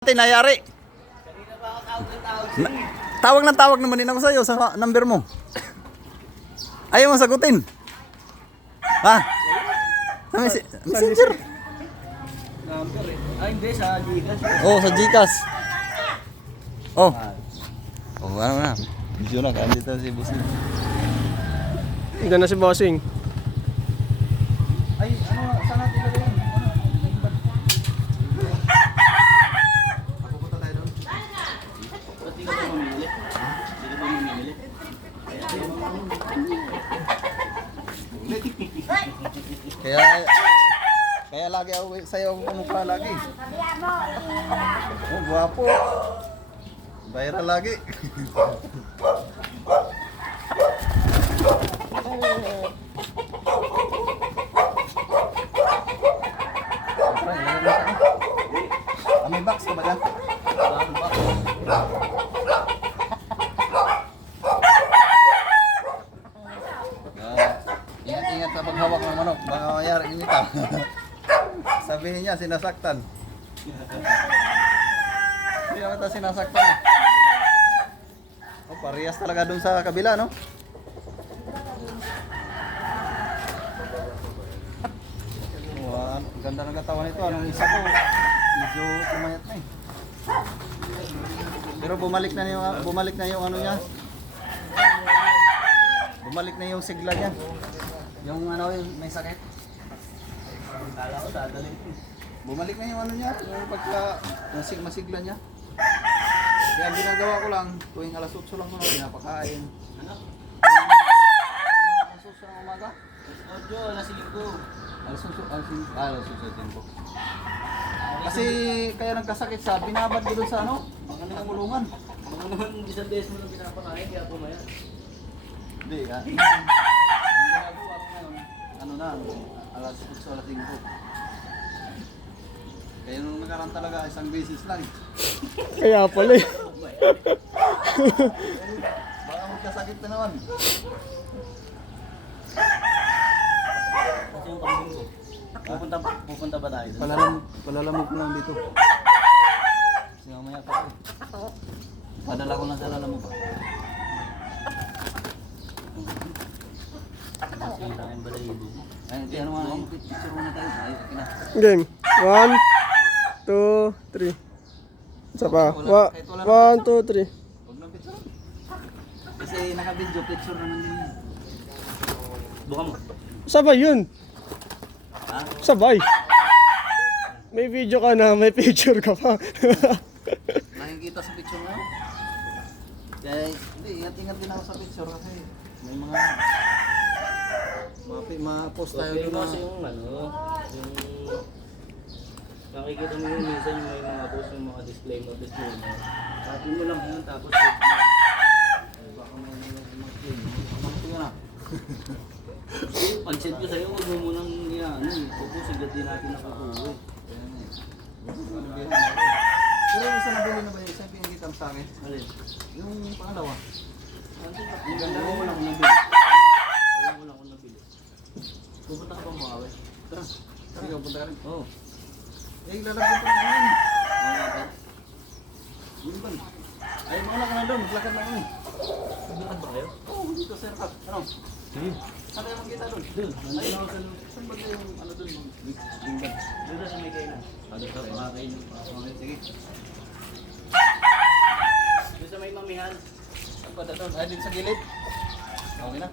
Tinayari. Tawag ng tawag naman din ako sa'yo sa number mo. Ayaw mo sagutin. Ha? Sa messenger. Number eh. Ay hindi, sa Gcash. Oh, sa Gcash. Oh. Oh, ano na. Video na, dito si Bossing. Diyan na si Bossing. Ay, ano, saan natin ilagay yun? Pupunta tayo doon. Ba't di ka pa mamili? Di ka pa mamimili? Kaya lagi ako sa'yo ako kumukha lagi. Oh, guwapo. Viral lagi. May box ka ba dyan? Ingat-ingat sa paghawak ng manok. Baka mayari inita. Sabihin niya, sinasaktan. Hindi naman ito sinasaktan. Oh, parehas talaga dun sa kabila, no? Oh, ganda ng katawan nito. Anong isa ko? Medyo kumayat na eh. Pero bumalik na yung ano niya. Bumalik na yung sigla niya. Yung ano, yung may sakit. Kala ko dadalhin. Bumalik na yung ano niya, yung pagka masigla niya. Kaya ang ginagawa ko lang, tuwing alas 8 lang ako, pinapakain. Ano? Alas 8 ng umaga? Audio, alas 5. Alas 8 po. Kasi kaya nagkasakit sa binabad ko doon sa ano, ang kulungan. Mga naman isang beses mo lang pinapakain, kaya pumayat. Hindi ka. Ang ginagawa ko ngayon, ano na, alas 8, alas 5. Kaya nung nakaraan talaga, isang beses lang. Kaya pala eh. Baka magkasakit na naman. Kasi yung kambing ko. Pupunta ba tayo doon? Palalamog ko lang dito. Kasi mamaya pa ako. Padala ko lang sa lalamog. Kasi yung aking balahibo. Ay, hindi ano nga, picture muna tayo. Ay, okay na. Game. 1, 2, 3. Isa pa. 1, 2, 3. Huwag na picture. Kasi naka-video, picture naman din yan. Buka mo. Sabay yun. Ha? Sabay. May video ka na, may picture ka pa. Nakikita sa picture na. Kaya, hindi, ingat-ingat din ako sa picture kasi may mga post tayo Pero doon na. kasi yung ano, yung nakikita mo yung minsan yung may mga post yung mga disclaimer. Copy mo lang yun tapos Baka may mag-claim. Ano na? pag-send ko sa'yo, huwag mo munang ano eh. Tapos agad din natin nakakuha. Pero yung isa nabili na ba yung isa yung pinakita mo sa akin? Alin? Yung pangalawa. Ang ganda ko wala akong nabili. Wala akong nabili. Pupunta ka ba Muawe? Tara. Sige, punta ka rin. Oo. Eh, lalagyan pa rin yun. Nakakapit. Yun ba? Ay, mauna ka na doon. Maglakad na kami. Maglakad ba kayo? Oo, dito, sir. Ano? Sige. Saan tayo magkita doon? Doon. Ay, Nandun ako sa loob. saan ba yung ano doon? Linggan. Doon sa may kainan. Ano sa makakain? Okay, sige. Doon sa may mamihan. Saan ba doon? Ay, dito sa gilid. Okay na.